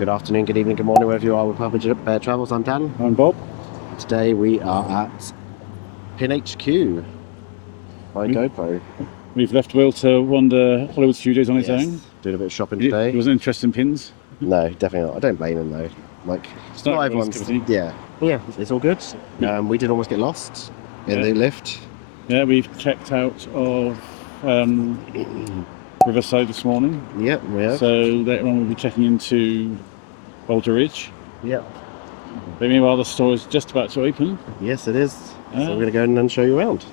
Good afternoon, good evening, good morning, wherever you are with Papa Travels. I'm Dan. I'm Bob. Today we are at Pin HQ by GoPro. We've left Will to wander Hollywood Studios on his own. Doing a bit of shopping today. He wasn't interested in pins. No, definitely not. I don't blame him though. Like, It's not everyone's. Yeah, it's all good. We did almost get lost in the lift. Yeah, we've checked out of Riverside this morning. Yep, we have. So later on we'll be checking into Boulder Ridge. Yep. But meanwhile, the store is just about to open. Yes, it is. So we're going to go in and show you around.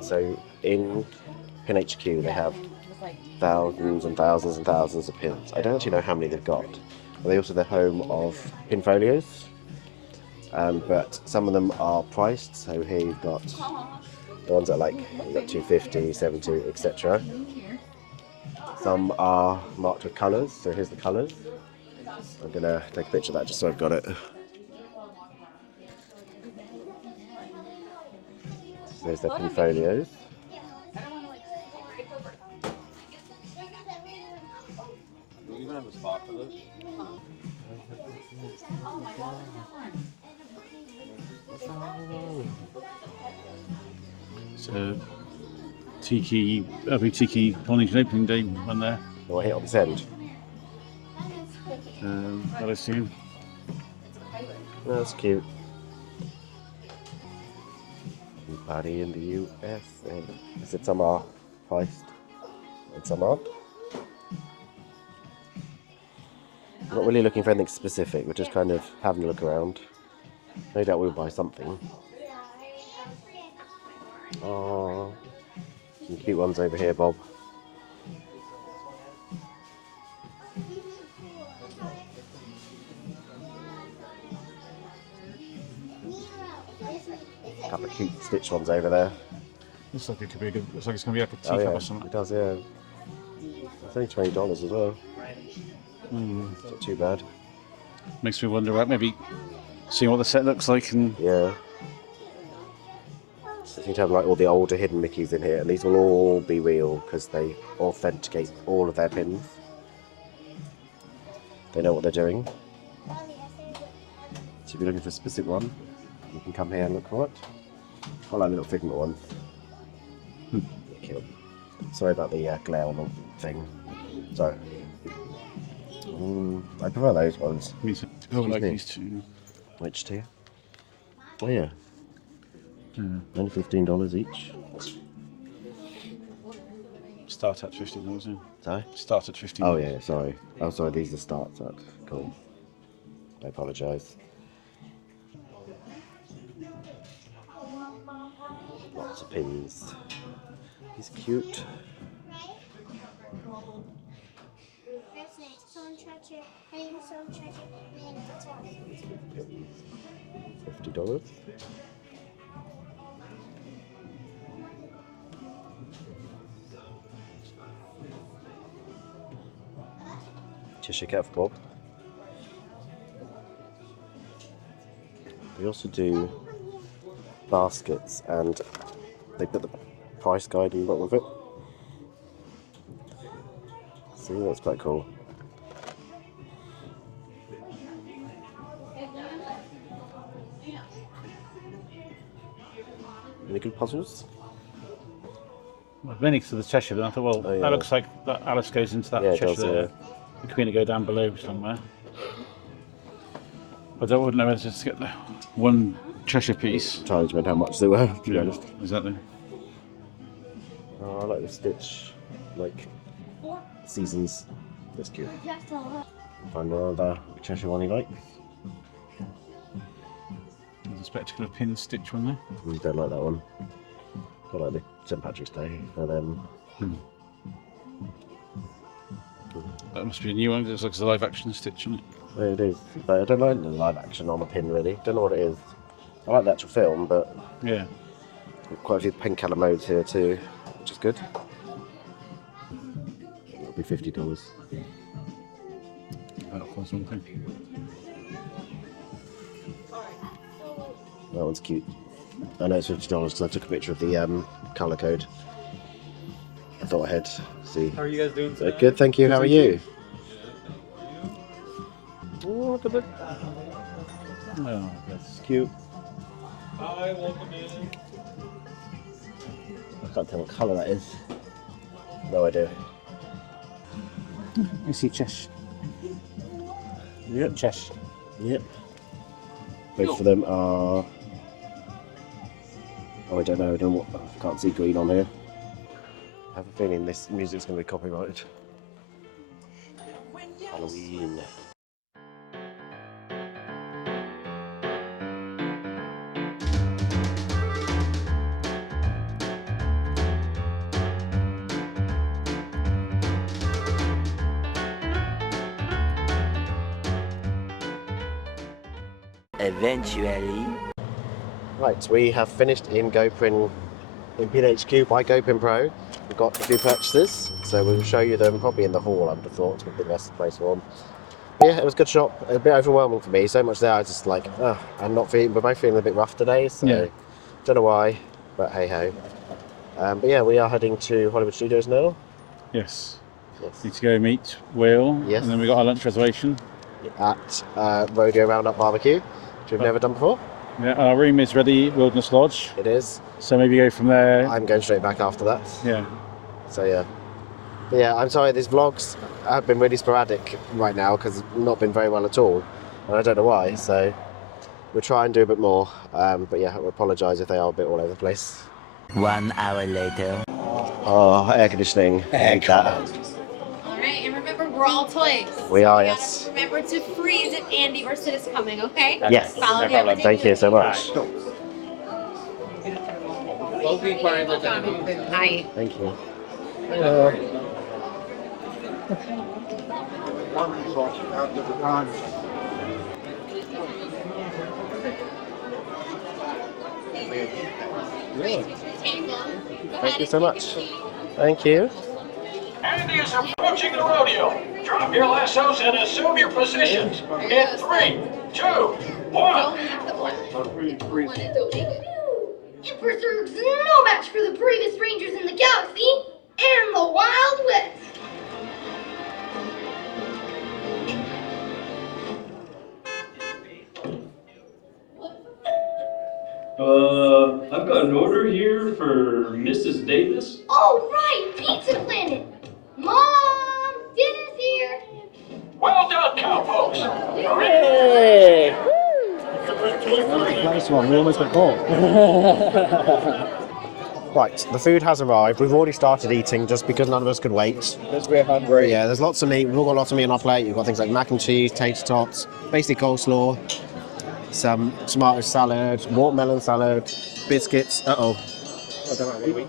So in Pin HQ they have thousands and thousands and thousands of pins. I don't actually know how many they've got. But they also the home of pin folios. But some of them are priced. So here you've got the ones that are like you've got 250, 70, etc. Some are marked with colours. So here's the colours. I'm gonna take a picture of that just so I've got it. So there's the pin folios. So Tiki, every Tiki Polynesian opening day one there. Oh, I hit on this end. That I assume. That's cute. Everybody in the USA. I said some are priced and some aren't. I'm not really looking for anything specific, we're just kind of having a look around. No doubt we'll buy something. Oh, some cute ones over here, Bob. A couple of cute stitch ones over there. Looks like it could be a good. Looks like it's going to be like a teacup or something. It does, yeah. It's only $20 as well. It's not too bad. Makes me wonder about maybe seeing what the set looks like and. Yeah. So you have like all the older hidden Mickeys in here, and these will all be real because they authenticate all of their pins. They know what they're doing. So if you're looking for a specific one, you can come here and look for it. I like the little figment ones. Cute. Sorry about the glare on the thing. Sorry. I prefer those ones. Me too. I like these two. Which two? Oh yeah. Only $15 each. Start at $15. Yeah. Sorry? Start at $15. Oh yeah, sorry. Oh sorry, these are starts at. Cool. I apologise. Lots of pins. He's cute. $50. Cheshire Cat for Bob. They also do baskets and they put the price guide in the bottom of it. See, that's quite cool. Any good puzzles? Well, many to the Cheshire, and I thought, well, that looks like that Alice goes into that Cheshire there. The Queen will go down below somewhere. But I wouldn't know whether to just get the one Cheshire piece. Trying to remember how much they were, to be honest. Exactly. Oh, I like the stitch, like seasons. That's cute. Find another Cheshire one you like. There's a spectacular pin stitch one there. You don't like that one. I like the St Patrick's Day for them. That must be a new one. It looks like it's a live action stitch, isn't it? Yeah, it is. But I don't like the live action on a pin really. Don't know what it is. I like the actual film, but yeah, quite a few pen colour modes here too, which is good. It'll be $50. That was one thing. That one's cute. I know it's $50 because I took a picture of the colour code. I thought ahead. See. How are you guys doing today? Good, thank you. How are you? look at it. Oh, that's cute. Hi, welcome in. I can't tell what colour that is. No idea. You see Chesh. Yep. Chesh. Yep. Both of them are. Oh, I don't know. I can't see green on here. I have a feeling this music's going to be copyrighted. Halloween. Eventually. Right, we have finished in GoPrin in PNHQ by GoPrin Pro. We've got a few purchases, so we'll show you them probably in the hall. I would have thought to be the best place for them. But yeah, it was a good shop. A bit overwhelming for me. So much there. I was just like, I'm not feeling. We're both feeling a bit rough today, so yeah. Don't know why, but hey ho. But yeah, we are heading to Hollywood Studios now. Yes. Yes. Need to go meet Will. Yes. And then we got our lunch reservation At Rodeo Roundup BBQ, which we've never done before. Yeah, our room is ready, Wilderness Lodge. It is. So maybe go from there. I'm going straight back after that. Yeah. So yeah. But yeah, I'm sorry, these vlogs have been really sporadic right now because not been very well at all. And I don't know why, so we'll try and do a bit more. But yeah, I apologise if they are a bit all over the place. 1 hour later. Oh, air conditioning. Hate that. Alright, and remember, we're all toys. We are, So yes. remember to freeze if Andy or Sid is coming, okay? Yes. Follow me over. Thank you so much. Hi. Thank you. Thank you so much. Thank you. Andy is approaching the rodeo. Drop your lassos and assume your positions. In 3, 2, 1. Emperor serves no match for the bravest rangers in the galaxy and the Wild West. I've got an order here for Mrs. Davis. Oh, right, Pizza Planet. Mom, dinner's here. Well done, cowpokes. Hey! Nice one, we almost went more. Right, the food has arrived. We've already started eating just because none of us could wait. Because we're hungry. Yeah, there's lots of meat. We've all got lots of meat on our plate. You've got things like mac and cheese, tater tots, basic coleslaw, some tomato salad, watermelon salad, biscuits. Uh-oh. I don't know what we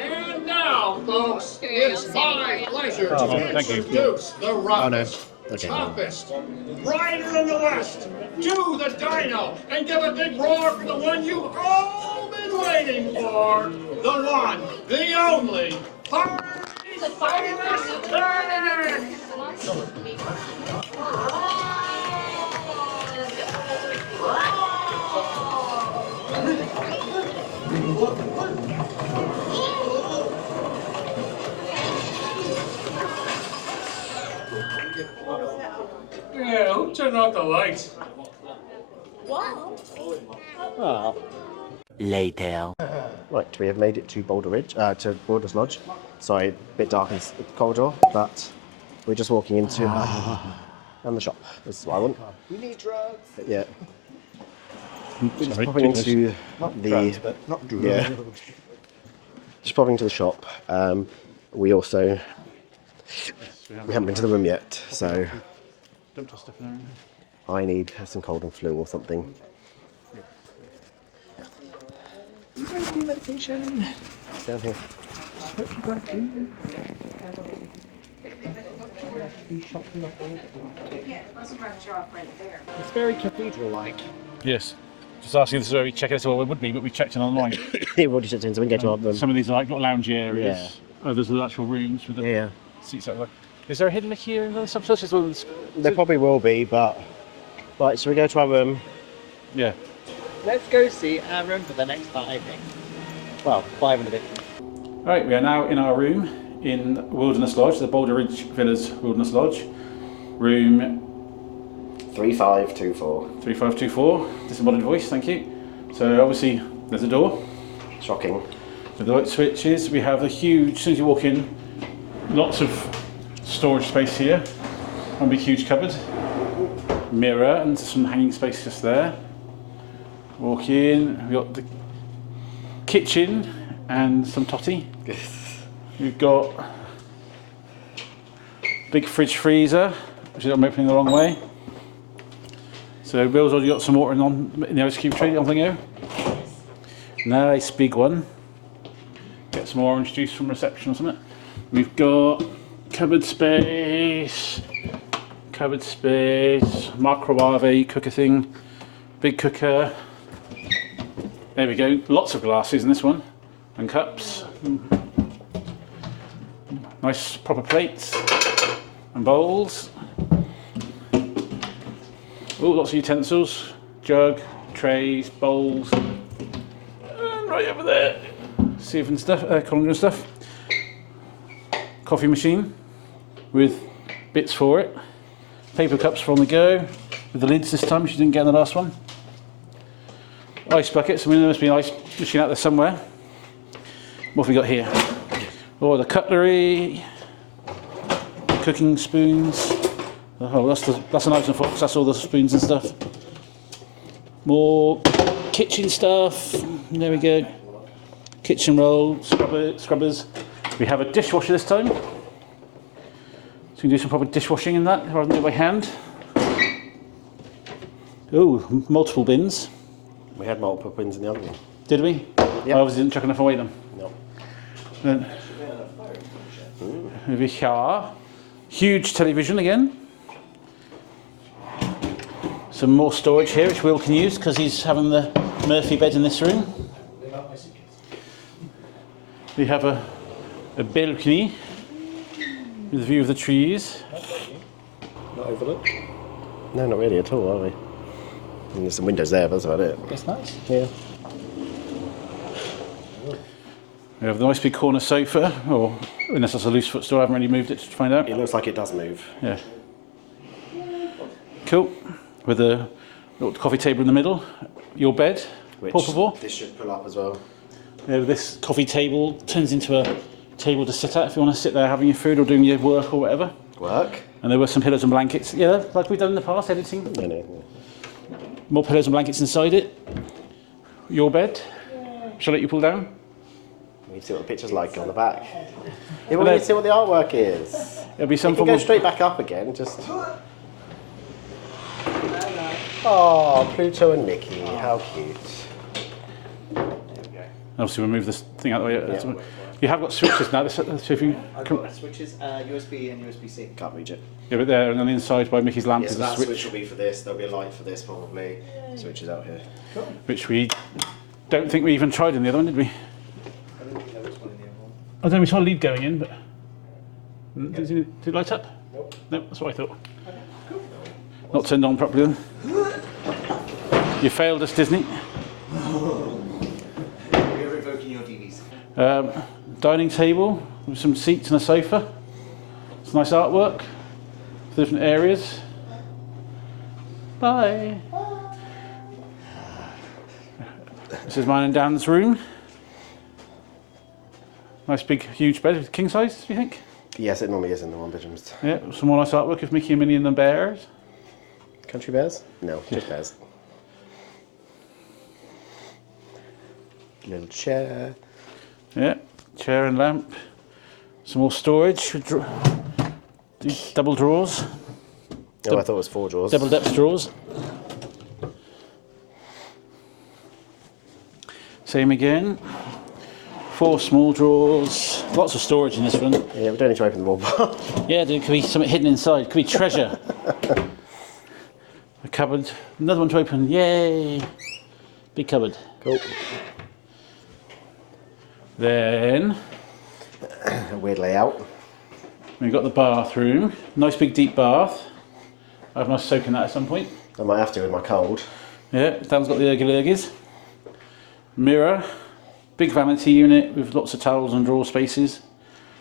And now, folks, it's my pleasure to thank you. introduce the roughest, Okay. toughest rider in the West, to the Dino, and give a big roar for the one you've all been waiting for, the one, the only, Yeah, who turned off the lights? Later. Right, we have made it to Boulder Ridge, to Boulder's Lodge. Sorry, a bit dark in the corridor, but we're just walking into and the shop. This is what I want. We need drugs. Yeah. Just Sorry, popping into Not the drugs, but not drugs. yeah. Just popping into the shop. We also we haven't been to the room yet, so Don't toss stuff in there. I need some cold and flu or something. Medication. Down here. It's very cathedral-like. Yes. Just asking if this is where we check it. So it would be, but we checked in online. We've already checked in, so we can go to our room. Some of these are like little lounge areas. Yeah. Oh, there's the actual rooms with the Yeah. seats outside. Is there a hidden Mickey here in the subsistence? Well, There probably will be, but right. So we go to our room. yeah. Let's go see our room for the next part, I think. Well, 5 and a bit. All right, we are now in our room in Wilderness Lodge, the Boulder Ridge Villas Wilderness Lodge. Room 3524. 3524, disembodied voice, thank you. So obviously there's a door. Shocking. With the light switches, we have a huge, as soon as you walk in, lots of storage space here. One big huge cupboard. Mirror and some hanging space just there. Walk in, we've got the kitchen and some totty. We've got big fridge freezer, which I'm opening the wrong way. So Bill's already got some water in the ice cube tray, I'm thinking. Nice big one. Get some orange juice from reception or something. We've got cupboard space, microwave cooker thing, big cooker. There we go, lots of glasses in this one, and cups. Nice proper plates and bowls. Oh, lots of utensils, jug, trays, bowls. And right over there, sieve and stuff, colander and stuff. Coffee machine with bits for it. Paper cups for on the go, with the lids this time, which you didn't get in the last one. Ice buckets, I mean there must be an ice machine out there somewhere. What have we got here? Oh, the cutlery, cooking spoons. Oh, that's a knives and forks, that's all the spoons and stuff. More kitchen stuff, there we go. Kitchen roll, scrubbers. We have a dishwasher this time. So we can do some proper dishwashing in that, rather than do it by hand. Oh, multiple bins. We had multiple bins in the other one. Did we? Yeah. I obviously didn't chuck enough away then. No. Then, over here, huge television again. Some more storage here, which Will can use because he's having the Murphy bed in this room. We have a balcony with a view of the trees. Not overlooked. No, not really at all, are we? And there's some windows there, but that's about it. That's nice. Yeah. We have the nice big corner sofa, or unless that's a loose footstool, I haven't really moved it to find out. It looks like it does move. Yeah. Cool. With a little coffee table in the middle. Your bed, Which portable. this should pull up as well. Yeah, this coffee table turns into a table to sit at if you want to sit there having your food or doing your work or whatever. Work? And there were some pillows and blankets. Yeah, like we've done in the past, editing. No. More pillows and blankets inside it. Your bed. Shall I let you pull down? We need to see what the picture's like on the back. Yeah, but we need to see what the artwork is. There'll be some You can form go of... straight back up again, just... Oh, Pluto and Mickey, how cute. Obviously, we'll move this thing out of the way. Yeah. You have got switches now. So if you I've got switches, USB and USB-C. Can't reach it. yeah, but there and on the inside by Mickey's lamp Yes, is a that switch, switch will be for this. There'll be a light for this probably. Switches out here. which we don't think we even tried in the other one, did we? I don't think there was one in the other one. I don't know. We saw a lead going in, but did it light up? Nope. Nope, that's what I thought. Not turned on properly then. You failed us, Disney. We're revoking your DVs. Dining table with some seats and a sofa. It's nice artwork for different areas. Bye. This is mine and Dan's room. Nice big huge bed, king size, do you think? Yes, it normally is in the one bedrooms. Yeah, some more nice artwork of Mickey and Minnie and the bears. Country bears? No, just bears. Little chair. Yeah, chair and lamp. Some more storage with double drawers, Oh, I thought it was 4 drawers. double depth drawers. Same again. 4 small drawers. Lots of storage in this one. Yeah, we don't need to open them all. Yeah, there could be something hidden inside. Could be treasure. A cupboard. Another one to open. Yay! Big cupboard. Cool. Then A weird layout. we've got the bathroom. Nice big deep bath. I must soak in that at some point. I might have to with my cold. Yeah, Dan's got the lurgies. Mirror. Big vanity unit with lots of towels and drawer spaces.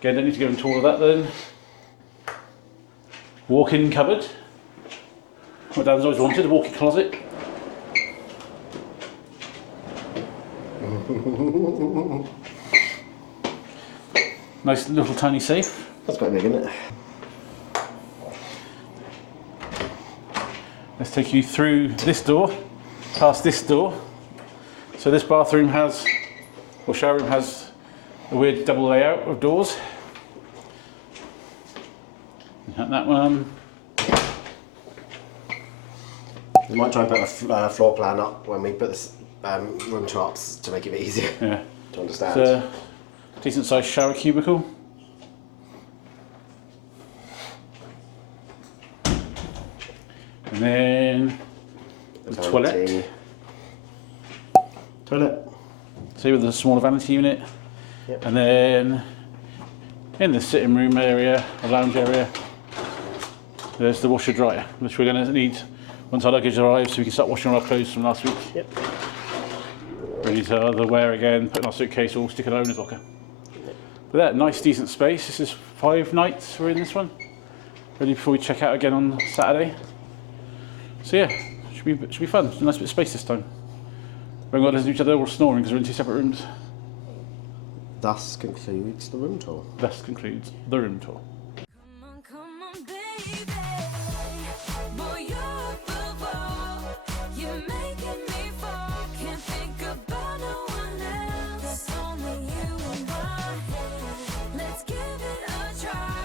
Again, don't need to go into all of that then. Walk-in cupboard. What Dan's always wanted, a walk-in closet. Nice little tiny safe. That's quite big, isn't it? Let's take you through this door, past this door. So this bathroom has, or shower room has, a weird double layout of doors. And that one. We might try and put a floor plan up when we put this room tops to make it a bit easier to understand. It's a decent sized shower cubicle. And then the toilet. Toilet. See, with the smaller vanity unit. Yep. And then in the sitting room area, or lounge area, there's the washer dryer, which we're going to need once our luggage arrives so we can start washing all our clothes from last week. Yep. Ready to either wear again, put in our suitcase or stick in our owner's locker. But that nice decent space. This is 5 nights we're in this one. Ready before we check out again on Saturday. So yeah, should be fun. It's a nice bit of space this time. We haven't got to listen to each other all snoring because we're in 2 separate rooms. Thus concludes the room tour. Thus concludes the room tour. Come on, baby. Boy, you're the ball. You're making me fall. Can't think about no one else. Only you in my head. Let's give it a try.